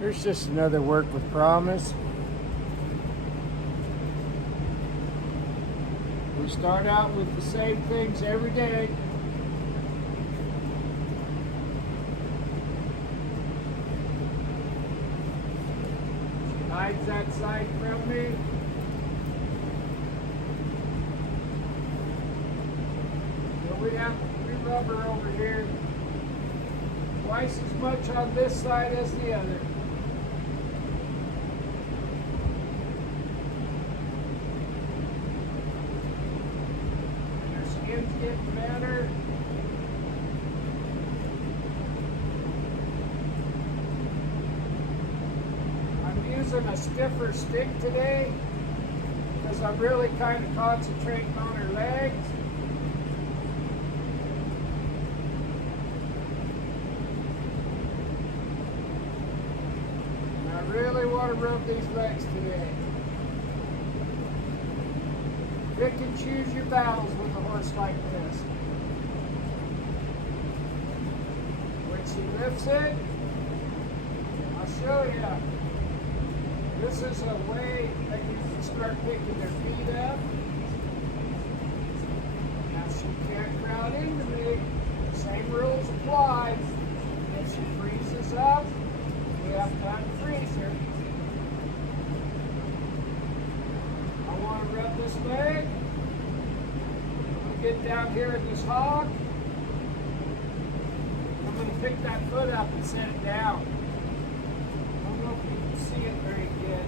Here's just another work with promise. We start out with the same things every day. She hides that side from me. So we have rubber over here. Twice as much on this side as the other. Getting better. I'm using a stiffer stick today because I'm really kind of concentrating on her legs. And I really want to rub these legs today. Pick and choose your battles with a horse like this. When she lifts it, I'll show you. This is a way that you can start picking their feet up. Now she can't crowd into me. The same rules apply. If she freezes up, we have to unfreeze her. I want to rub this leg. I'll get down here in this hog. I'm going to pick that foot up and set it down. I don't know if you can see it very good.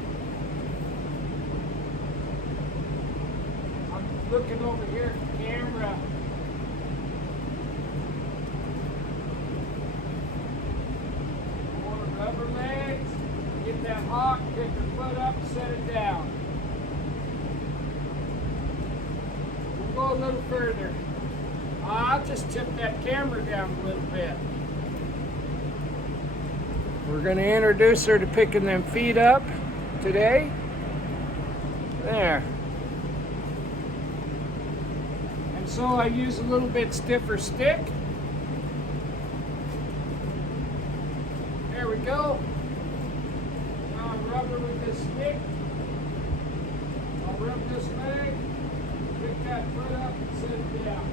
I'm looking over here at the camera. I want to rub her legs, get that hog, pick her foot up, and set it down. Go a little further. I'll just tip that camera down a little bit. We're going to introduce her to picking them feet up today. There. And so I use a little bit stiffer stick. There we go. Now I rub her with this stick. I'll rub this leg. Pick that foot up and set it down.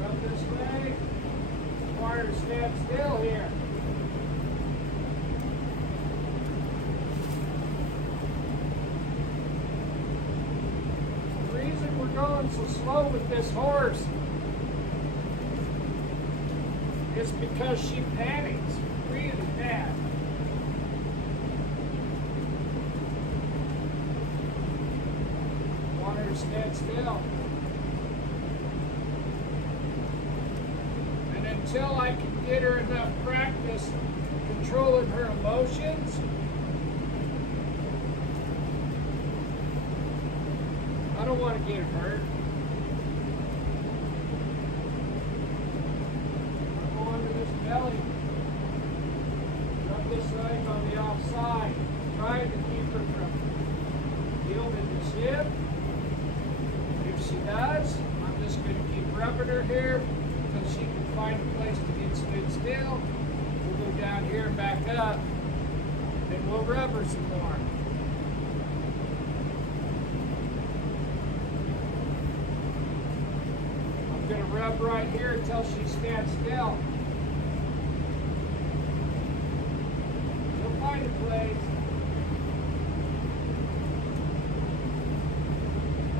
Rub this leg. Require to stand still here. The reason we're going so slow with this horse is because she panics really bad. Stand still. And until I can get her enough practice controlling her emotions, I don't want to get her hurt. I'll go under this belly. Rub this leg on the offside, trying to keep her from yielding this hip. If she does, I'm just going to keep rubbing her here until she can find a place to get stood still. We'll go down here and back up, then we'll rub her some more. I'm going to rub right here until she stands still. She'll find a place.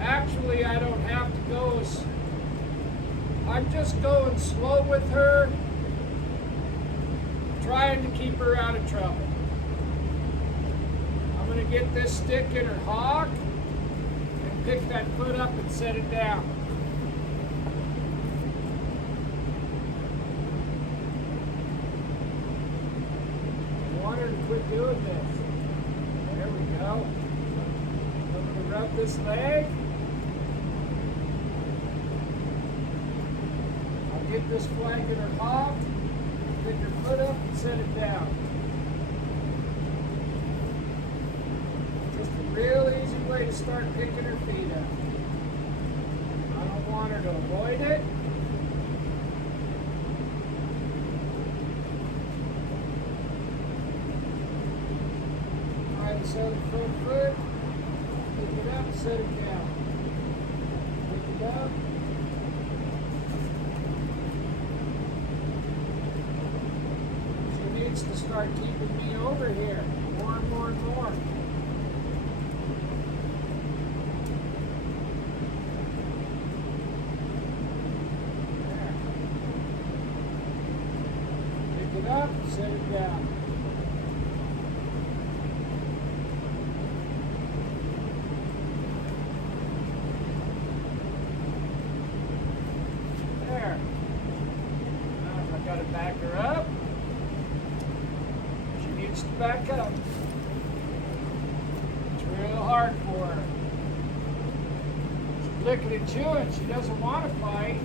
Actually, I don't have to go as... I'm just going slow with her, trying to keep her out of trouble. I'm going to get this stick in her hog and pick that foot up and set it down. I want her to quit doing this. There we go. I'm going to rub this leg. Get this flag in her hog, pick her foot up and set it down. Just a real easy way to start picking her feet up. I don't want her to avoid it. Let's set the front foot. Pick it up, set it down. Pick it up. She needs to start keeping me over here. More and more and more. There. Pick it up, set it down. There. Now I gotta back her up. She needs to back up. It's real hard for her. She's licking and chewing. She doesn't want to fight.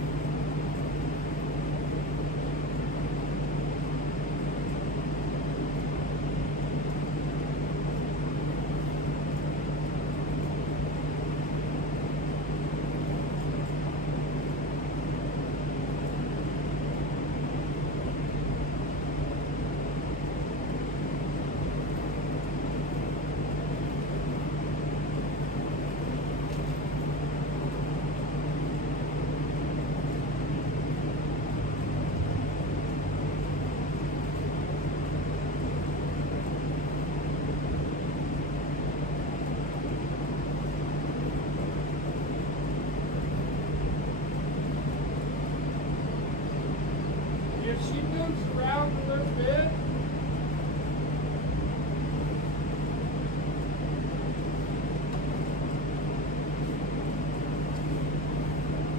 If she moves around a little bit,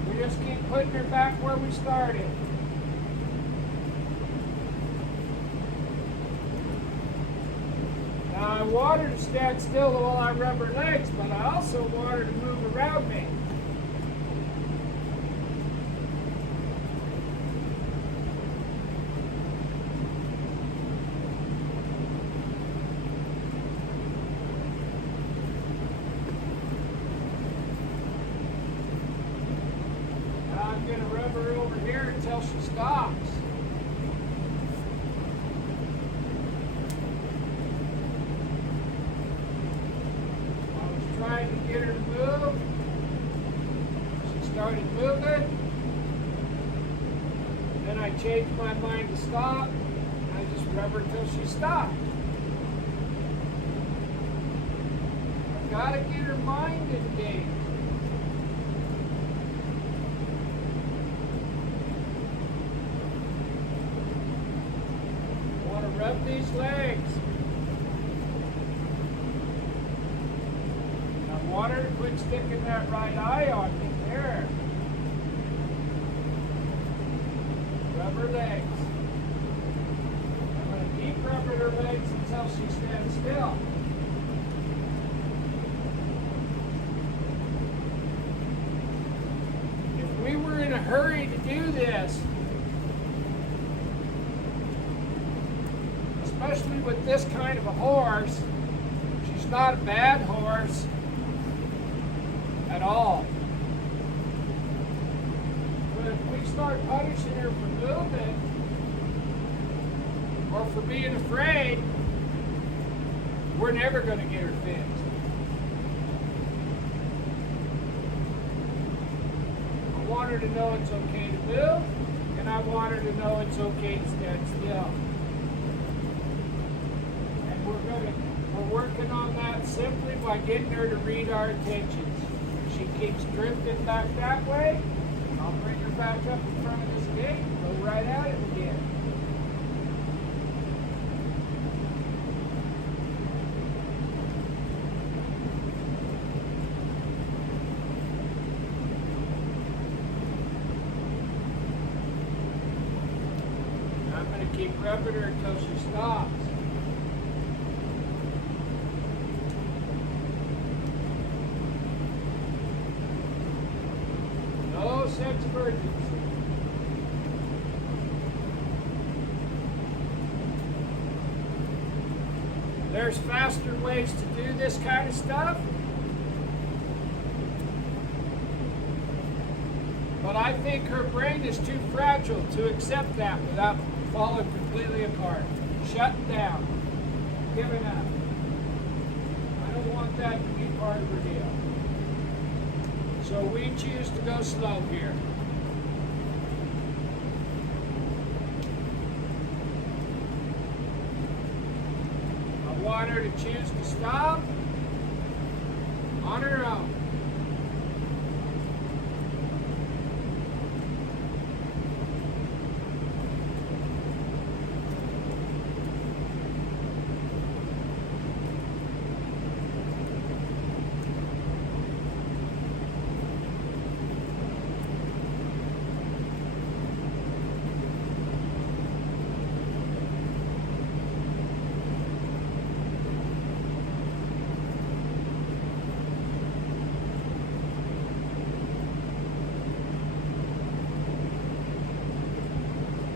we just keep putting her back where we started. Now I want her to stand still while I rub her legs, but I also want her to move around me. I'm going to rub her over here until she stops. I was trying to get her to move. She started moving. Then I changed my mind to stop. I just rub her until she stopped. I've got to get her mind engaged. Rub these legs. I want her to quit sticking that right eye on me. There. Rub her legs. I'm going to keep rubbing her legs until she stands still. If we were in a hurry to do this, especially with this kind of a horse, she's not a bad horse at all. But if we start punishing her for moving or for being afraid, we're never going to get her fixed. I want her to know it's okay to move, and I want her to know it's okay to stand still. We're working on that simply by getting her to read our intentions. If she keeps drifting back that way, I'll bring her back up in front of this gate and go right at it again. I'm going to keep rubbing her until she stops. No sense of urgency. There's faster ways to do this kind of stuff. But I think her brain is too fragile to accept that without falling completely apart. Shutting down. Giving up. don't want that to be part of her deal. So we choose to go slow here. I want her to choose to stop on her own.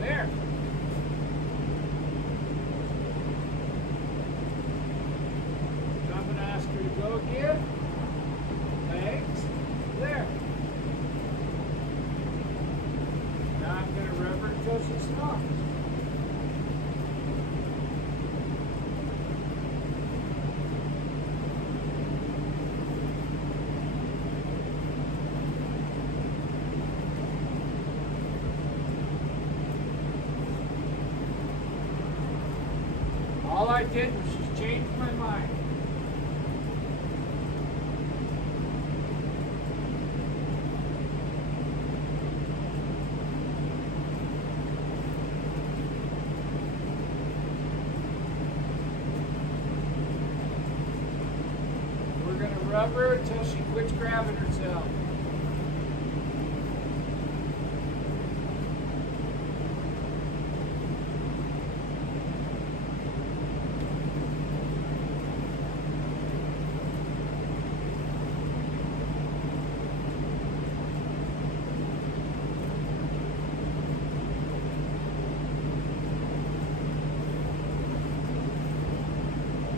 There. So I'm going to ask her to go again. Legs. There. Now I'm going to rub her until she stops. All I did was just change my mind. We're going to rub her until she quits grabbing herself.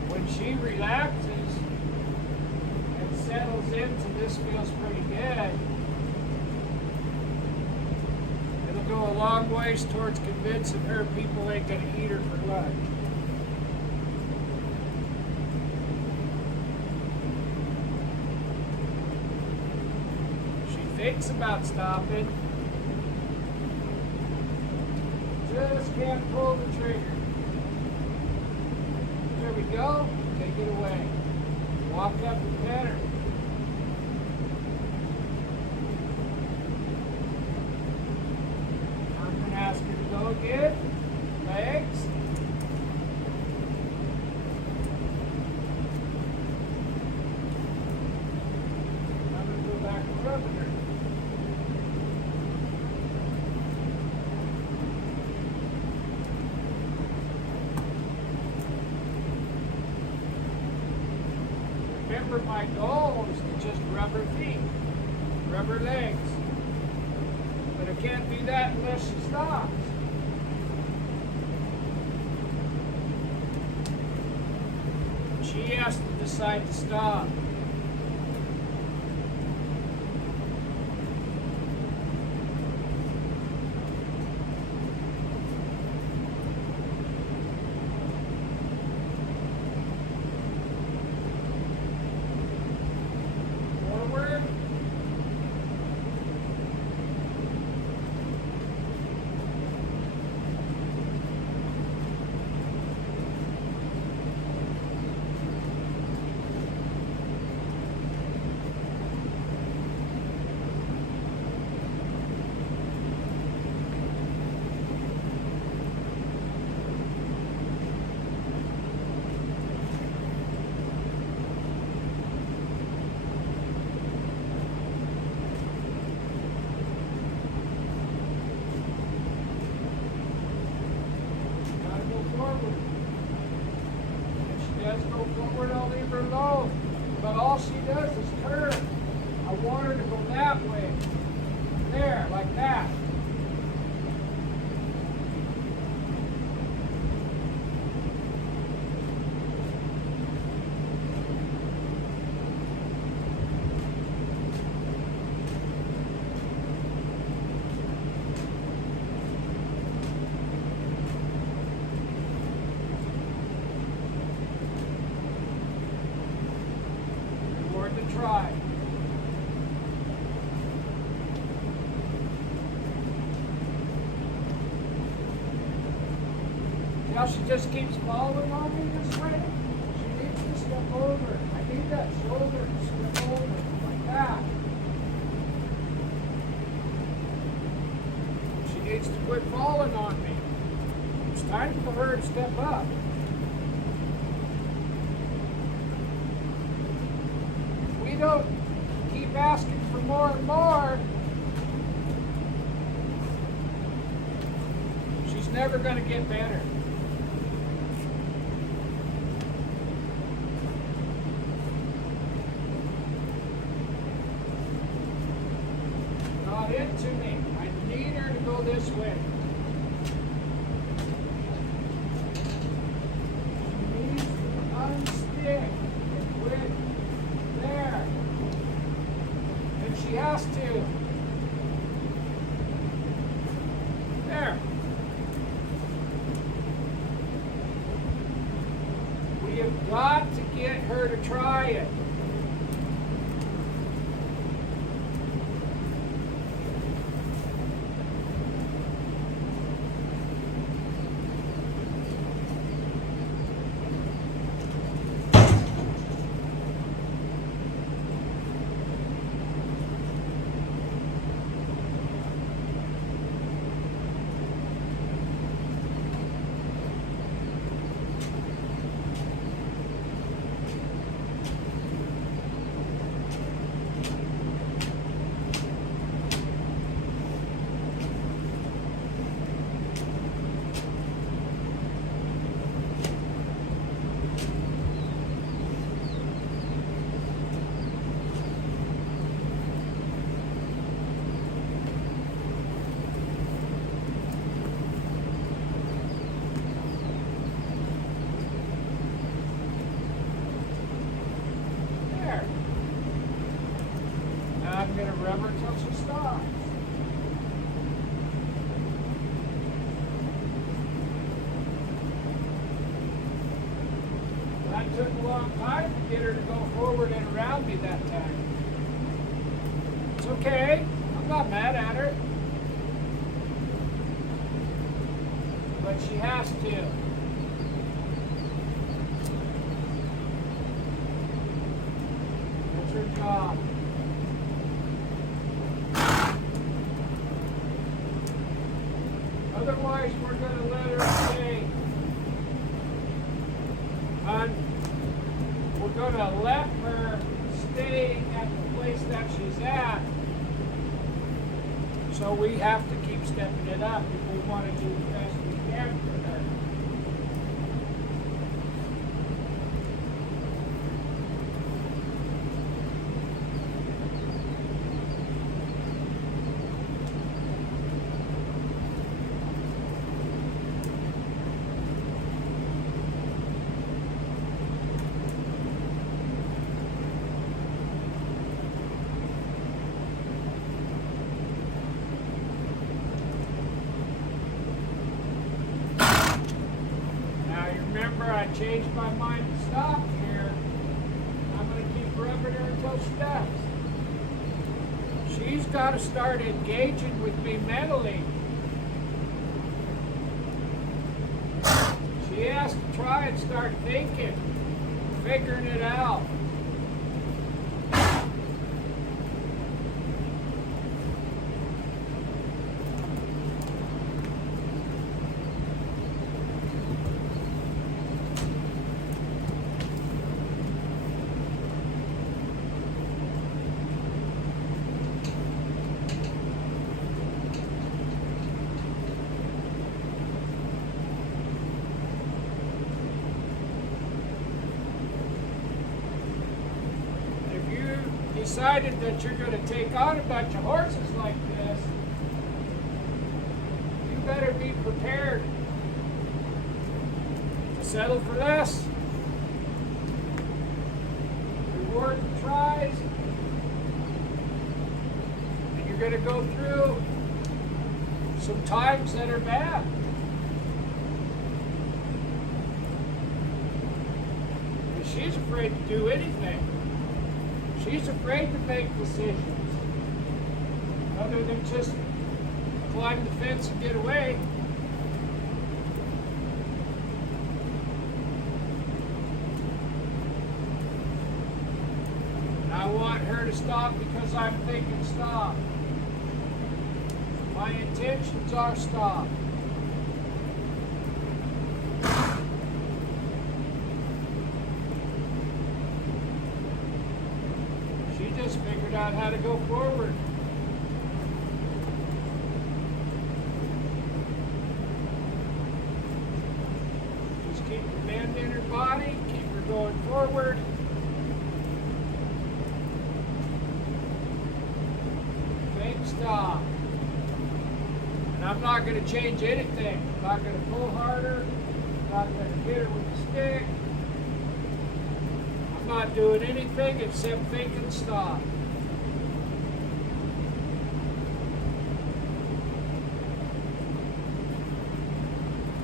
When she relaxes and settles into this feels pretty good, it'll go a long ways towards convincing her people ain't gonna eat her for lunch. She thinks about stopping, just can't pull the trigger. There we go. Take it away. Walk up and pet her. I'm going to ask her to go again. Legs. I'm going to go back to rubbing her. Remember, my goal is to just rub her feet, rub her legs. But I can't do that unless she stops. She has to decide to stop. Forward. Gotta go forward. If she does go forward, I'll leave her alone. But all she does is turn. I want her to go that way. There, like that. try. Now she just keeps following on me this way. She needs to step over. I need that shoulder to step over like that. She needs to quit falling on me. It's time for her to step up. If we don't keep asking for more and more, she's never going to get better. Not into me. I need her to go this way. She needs to unstick and quit there. And she has to. There. We have got to get her to try it. I'm going to rub her till she stops. That took a long time to get her to go forward and around me that time. It's okay. I'm not mad at her. But she has to. That's her job. Otherwise, we're going to let her stay. We're going to let her stay at the place that she's at. So we have to keep stepping it up if we want to do the best we can for her. Remember, I changed my mind to stop here. I'm going to keep rubbing her until she does. She's got to start engaging with me mentally. She has to try and start thinking, figuring it out. Decided that you're going to take on a bunch of horses like this, you better be prepared to settle for less. Reward the tries, and you're going to go through some times that are bad. She's afraid to do anything. She's afraid to make decisions other than just climb the fence and get away. And I want her to stop because I'm thinking stop. My intentions are stop. She just figured out how to go forward. Just keep her bend in her body, keep her going forward. Make stop. And I'm not going to change anything. I'm not going to pull harder. I'm not going to hit her with a stick. I'm not doing anything except thinking stop.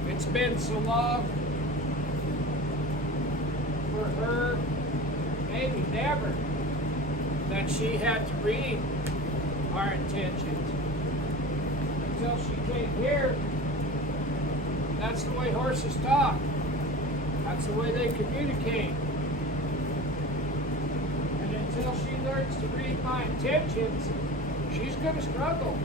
It's been so long for her, maybe never, that she had to read our intentions. Until she came here, that's the way horses talk. That's the way they communicate. And until she learns to read my intentions, she's going to struggle.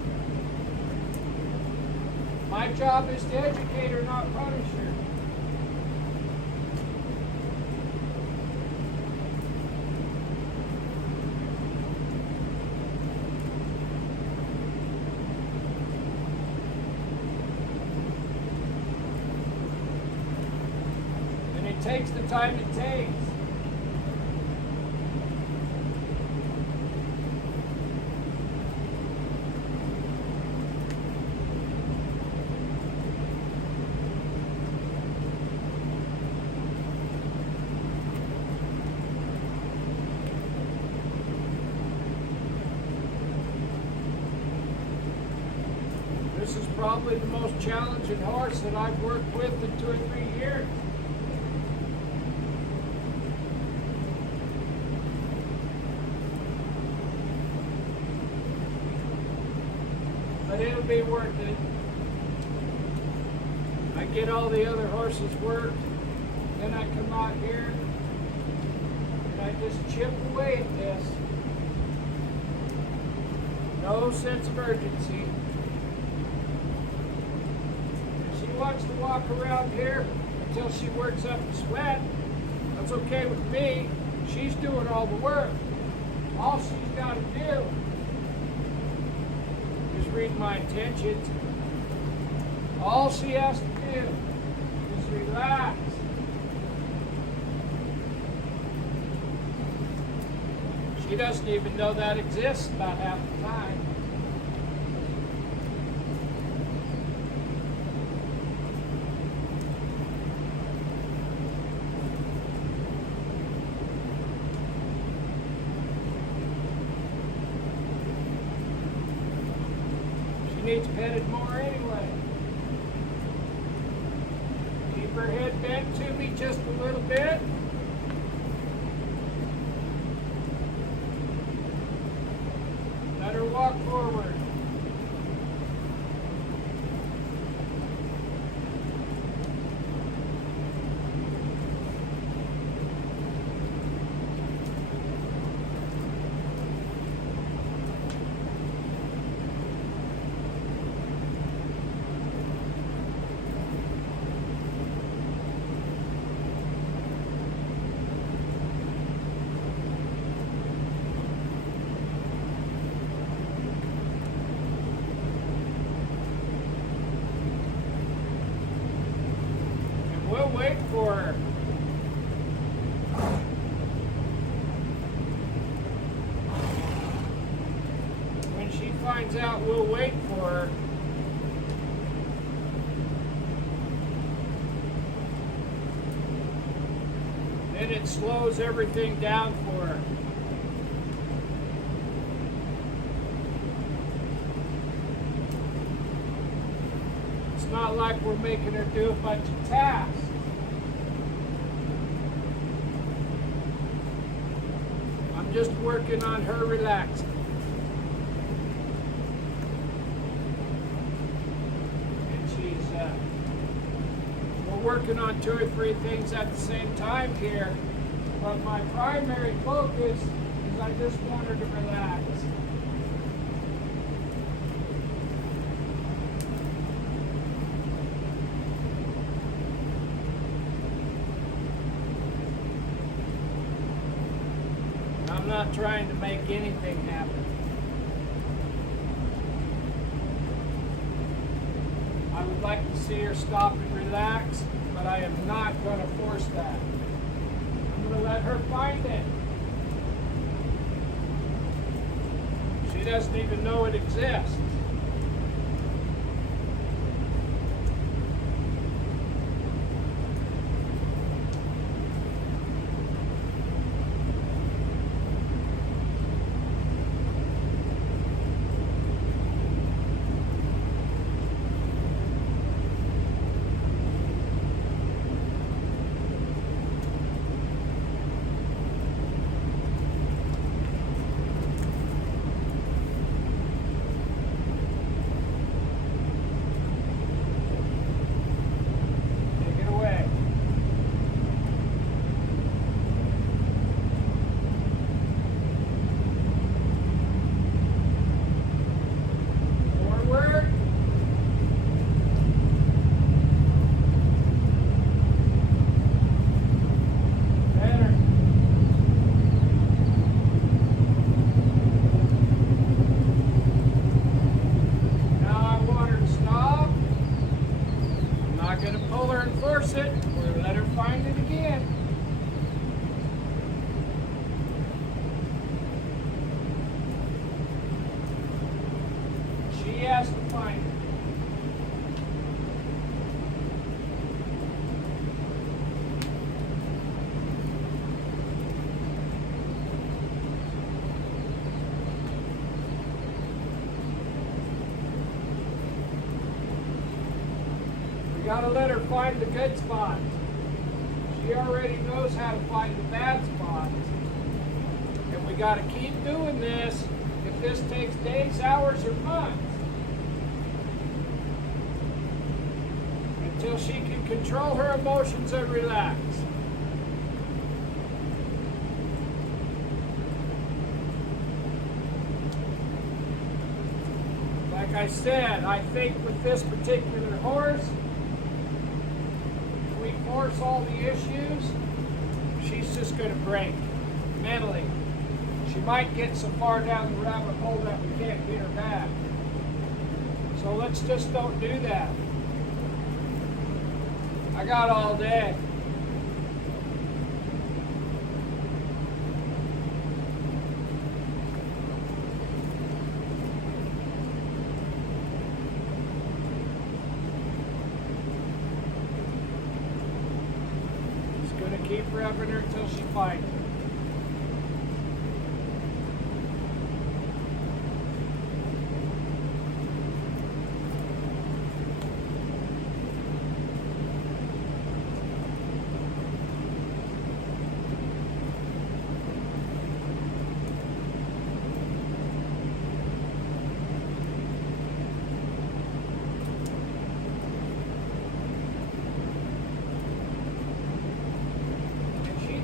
My job is to educate her, not punish her. And it takes the time it takes. This is probably the most challenging horse that I've worked with in 2 or 3 years. But it'll be worth it. I get all the other horses worked, then I come out here and I just chip away at this. No sense of urgency. If she wants to walk around here until she works up a sweat, that's okay with me. She's doing all the work. All she's got to do is read my intentions. All she has to do is relax. She doesn't even know that exists about half the time. She needs petted more anyway. Keep her head bent to me just a little bit. Let her walk forward. We'll wait for her. When she finds out we'll wait for her, then it slows everything down for her. It's not like we're making her do a bunch of tasks. I'm just working on her relaxing. And we're working on 2 or 3 things at the same time here. But my primary focus is I just want her to relax. I'm not trying to make anything happen. I would like to see her stop and relax, but I am not going to force that. I'm going to let her find it. She doesn't even know it exists. Has to find it. We gotta let her find the good spots. She already knows how to find the bad spots. And we gotta keep doing this if this takes days, hours, or months. Until she can control her emotions and relax. Like I said, I think with this particular horse, if we force all the issues, she's just going to break mentally. She might get so far down the rabbit hole that we can't get her back. So let's just don't do that. I got all day. Just gonna keep rubbing her until she finds it.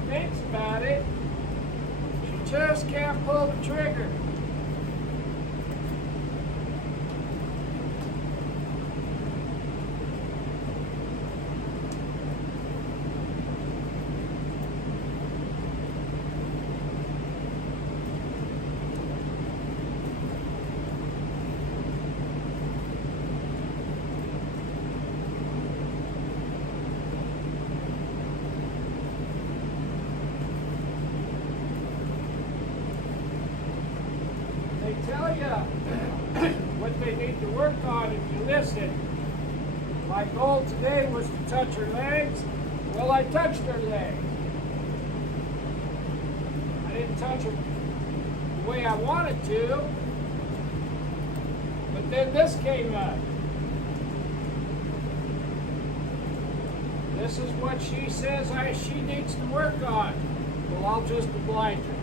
Thinks about it, she just can't pull the trigger. They tell you what they need to work on if you listen. My goal today was to touch her legs. Well, I touched her legs. I didn't touch her the way I wanted to, but then this came up. This is what she says she needs to work on. Well, I'll just oblige her.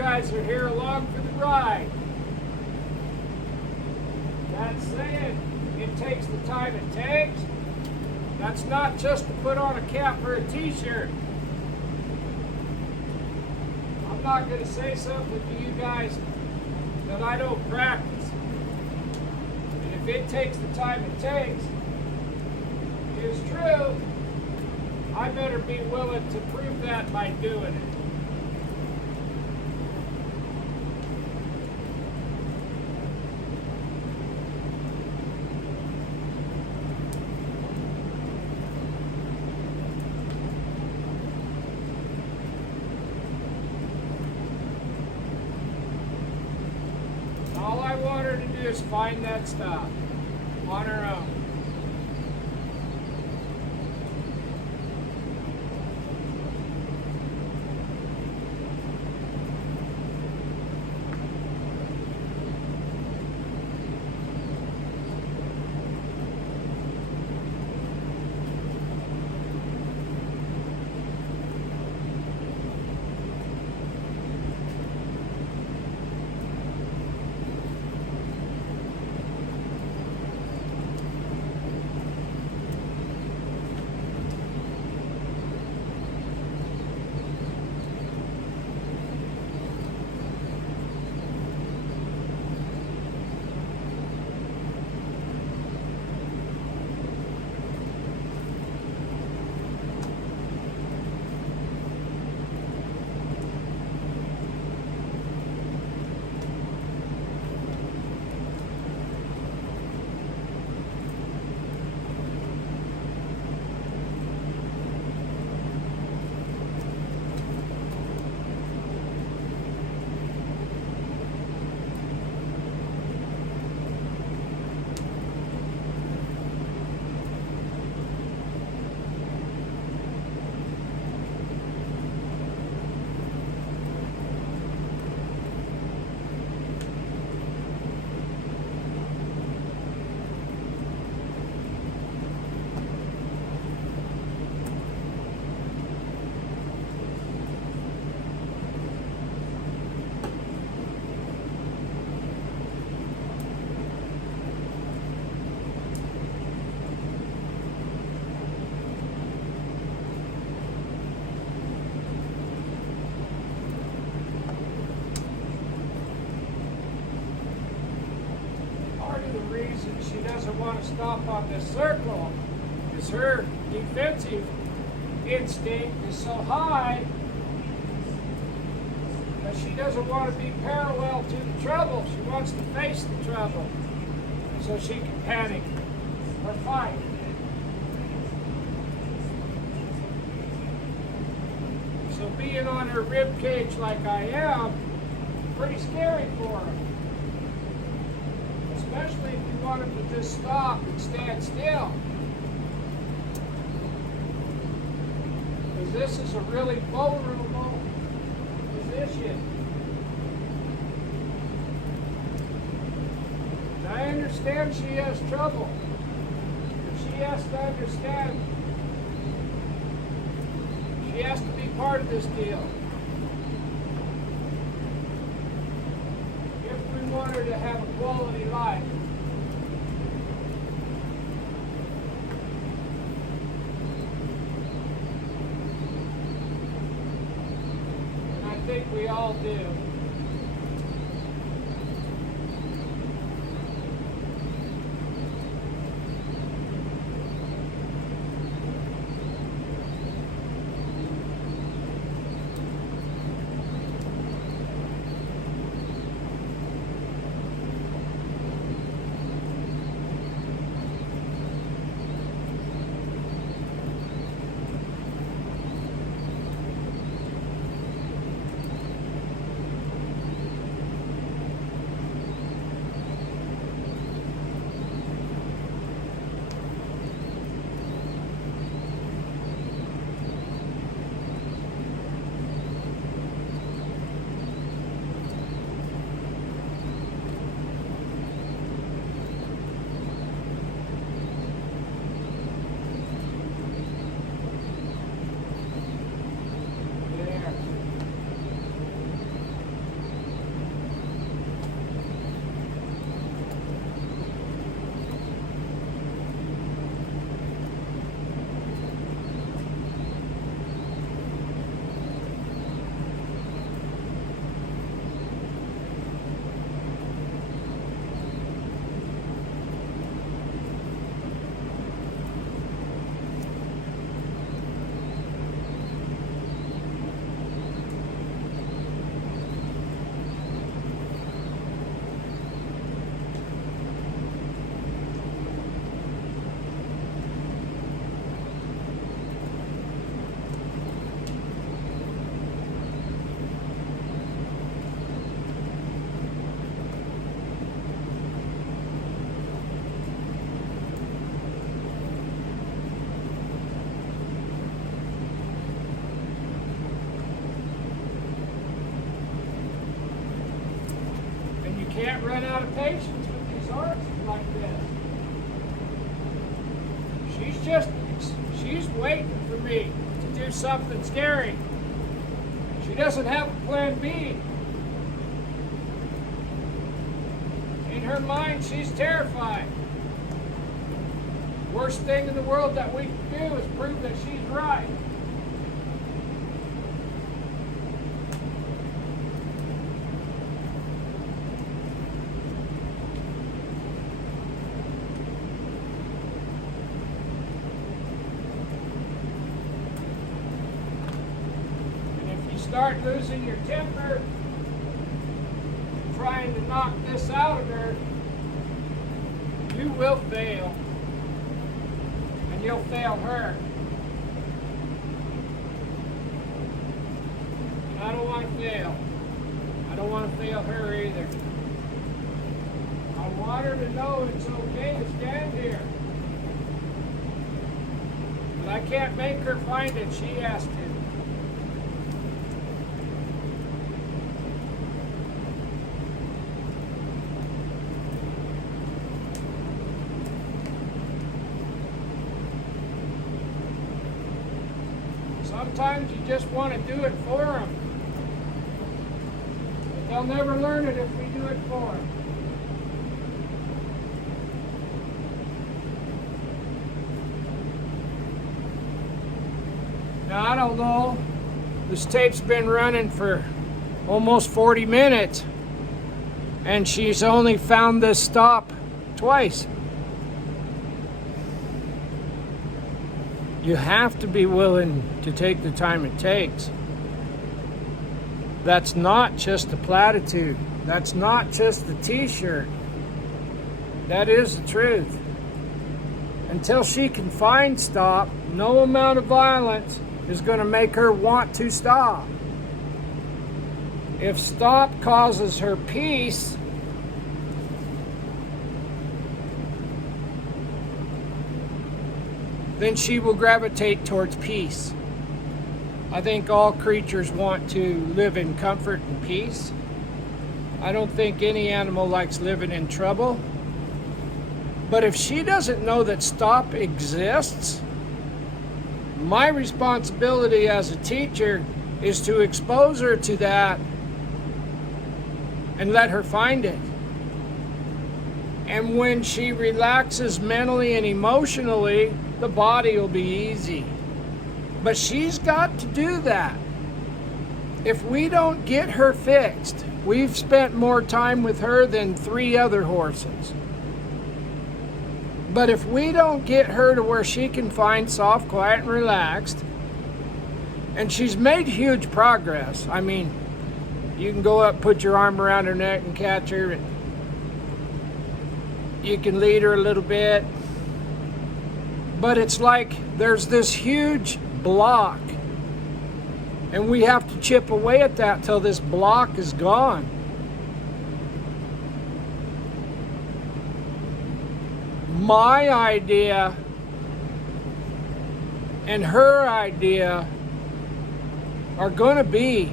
guys are here along for the ride. That's saying it takes the time it takes. That's not just to put on a cap or a t-shirt. I'm not going to say something to you guys that I don't practice. And if it takes the time it takes, is true, I better be willing to prove that by doing it. All I want her to do is find that stop on her own. She doesn't want to stop on this circle because her defensive instinct is so high that she doesn't want to be parallel to the trouble. She wants to face the trouble so she can panic or fight. So being on her rib cage like I am, pretty scary for her. Especially if you want him to just stop and stand still. Because this is a really vulnerable position. And I understand she has trouble. But she has to understand she has to be part of this deal. Want her to have a quality life. And I think we all do. can't run out of patience with these horses like this. She's waiting for me to do something scary. She doesn't have a plan B. In her mind, she's terrified. Worst thing in the world that we can do is prove that she's right. Start losing your temper, trying to knock this out of her, you will fail. And you'll fail her. And I don't want to fail. I don't want to fail her either. I want her to know it's okay to stand here. But I can't make her find it. She has to. Sometimes you just want to do it for them. But they'll never learn it if we do it for them. Now, I don't know. This tape's been running for almost 40 minutes. And she's only found this stop twice. You have to be willing to take the time it takes. That's not just a platitude. That's not just a t-shirt. That is the truth. Until she can find stop, no amount of violence is going to make her want to stop. If stop causes her peace, then she will gravitate towards peace. I think all creatures want to live in comfort and peace. I don't think any animal likes living in trouble. But if she doesn't know that stop exists, my responsibility as a teacher is to expose her to that and let her find it. And when she relaxes mentally and emotionally, the body will be easy. But she's got to do that. If we don't get her fixed, we've spent more time with her than 3 other horses. But if we don't get her to where she can find soft, quiet, and relaxed, and she's made huge progress. I mean, you can go up, put your arm around her neck and catch her. And you can lead her a little bit. But it's like there's this huge block. And we have to chip away at that till this block is gone. My idea and her idea are going to be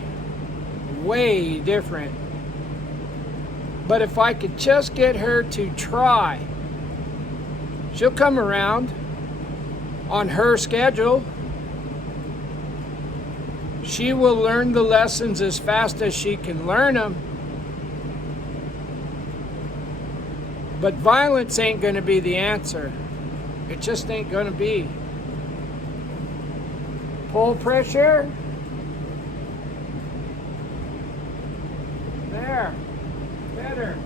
way different. But if I could just get her to try, she'll come around on her schedule. She will learn the lessons as fast as she can learn them. But violence ain't going to be the answer. It just ain't going to be. Pull pressure. There. Better.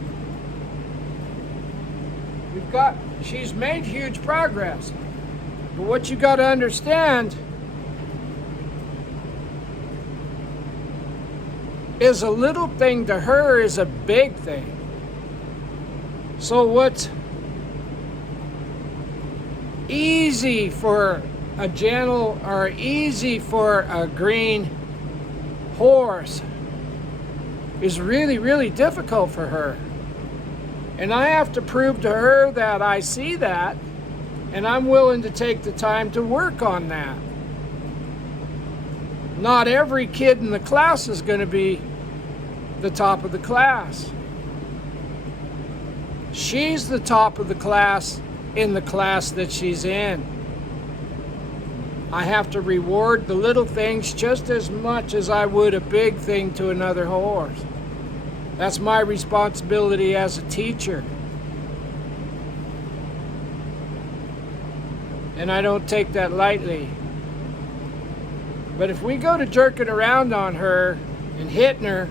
She's made huge progress. But what you got to understand is a little thing to her is a big thing. So what's easy for a gentle or easy for a green horse is really, really difficult for her. And I have to prove to her that I see that, and I'm willing to take the time to work on that. Not every kid in the class is going to be the top of the class. She's the top of the class in the class that she's in. I have to reward the little things just as much as I would a big thing to another horse. That's my responsibility as a teacher. And I don't take that lightly. But if we go to jerking around on her and hitting her,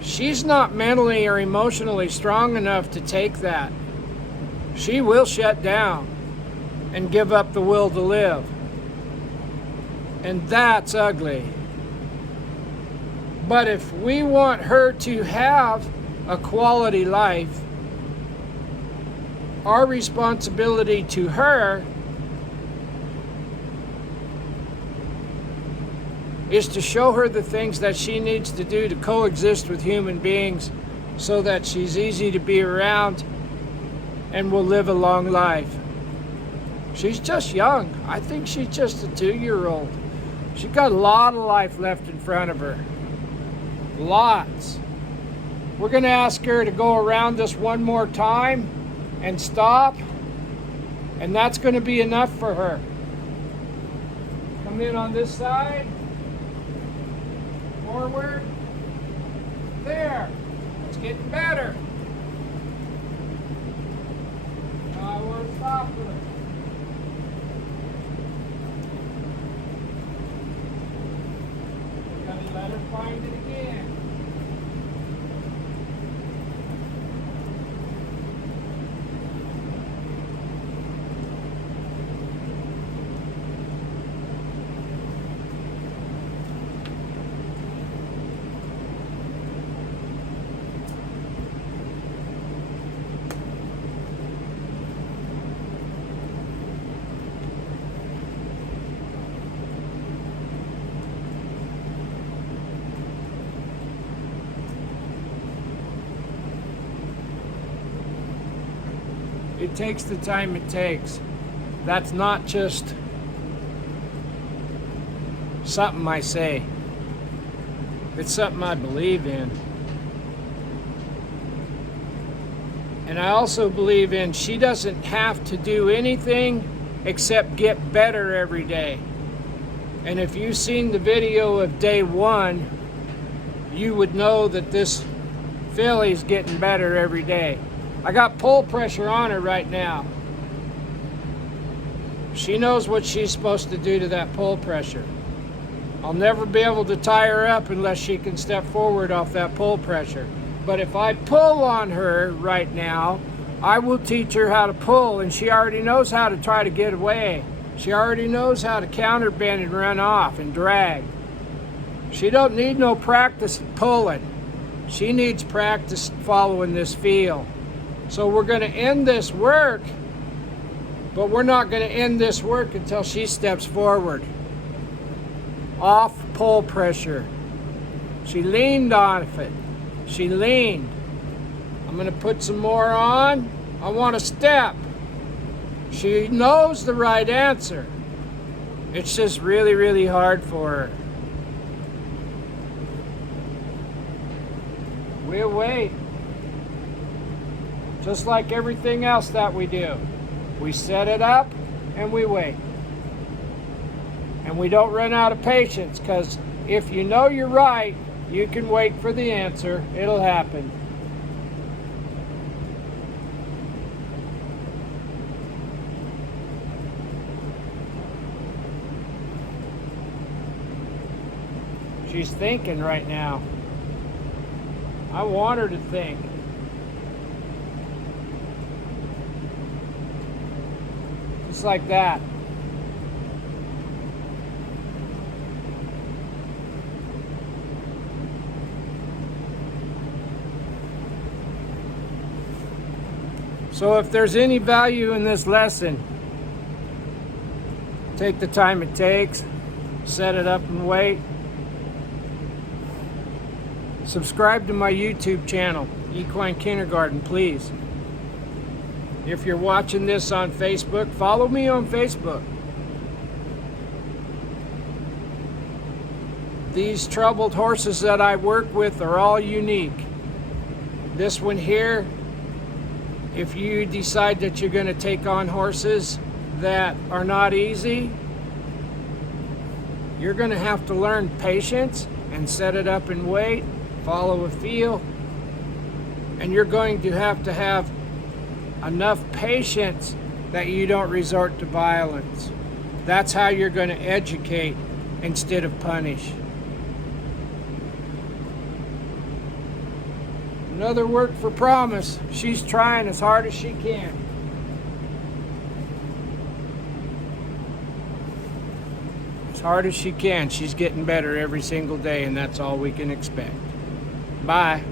she's not mentally or emotionally strong enough to take that. She will shut down and give up the will to live. And that's ugly. But if we want her to have a quality life, our responsibility to her is to show her the things that she needs to do to coexist with human beings so that she's easy to be around and will live a long life. She's just young. I think she's just a 2-year-old. She's got a lot of life left in front of her. Lots. We're going to ask her to go around us one more time and stop, and that's going to be enough for her. Come in on this side. Forward. There. It's getting better. Now I want to stop her. We're going to let her find it again. It takes the time it takes. That's not just something I say. It's something I believe in. And I also believe in she doesn't have to do anything except get better every day. And if you've seen the video of day 1, you would know that this filly's getting better every day. I got pull pressure on her right now. She knows what she's supposed to do to that pull pressure. I'll never be able to tie her up unless she can step forward off that pull pressure. But if I pull on her right now, I will teach her how to pull, and she already knows how to try to get away. She already knows how to counterbend and run off and drag. She don't need no practice pulling. She needs practice following this feel. So we're going to end this work, but we're not going to end this work until she steps forward. Off pull pressure. She leaned off it. She leaned. I'm going to put some more on. I want a step. She knows the right answer. It's just really, really hard for her. We'll wait. Just like everything else that we do. We set it up and we wait. And we don't run out of patience, because if you know you're right, you can wait for the answer. It'll happen. She's thinking right now. I want her to think. Just like that. So if there's any value in this lesson, take the time it takes, set it up and wait. Subscribe to my YouTube channel, Equine Kindergarten, please. If you're watching this on Facebook, follow me on Facebook. These troubled horses that I work with are all unique. This one here, if you decide that you're going to take on horses that are not easy, you're going to have to learn patience and set it up and wait, follow a feel, and you're going to have enough patience that you don't resort to violence. That's how you're going to educate instead of punish. Another work for Promise. She's trying as hard as she can. As hard as she can. She's getting better every single day, and that's all we can expect. Bye.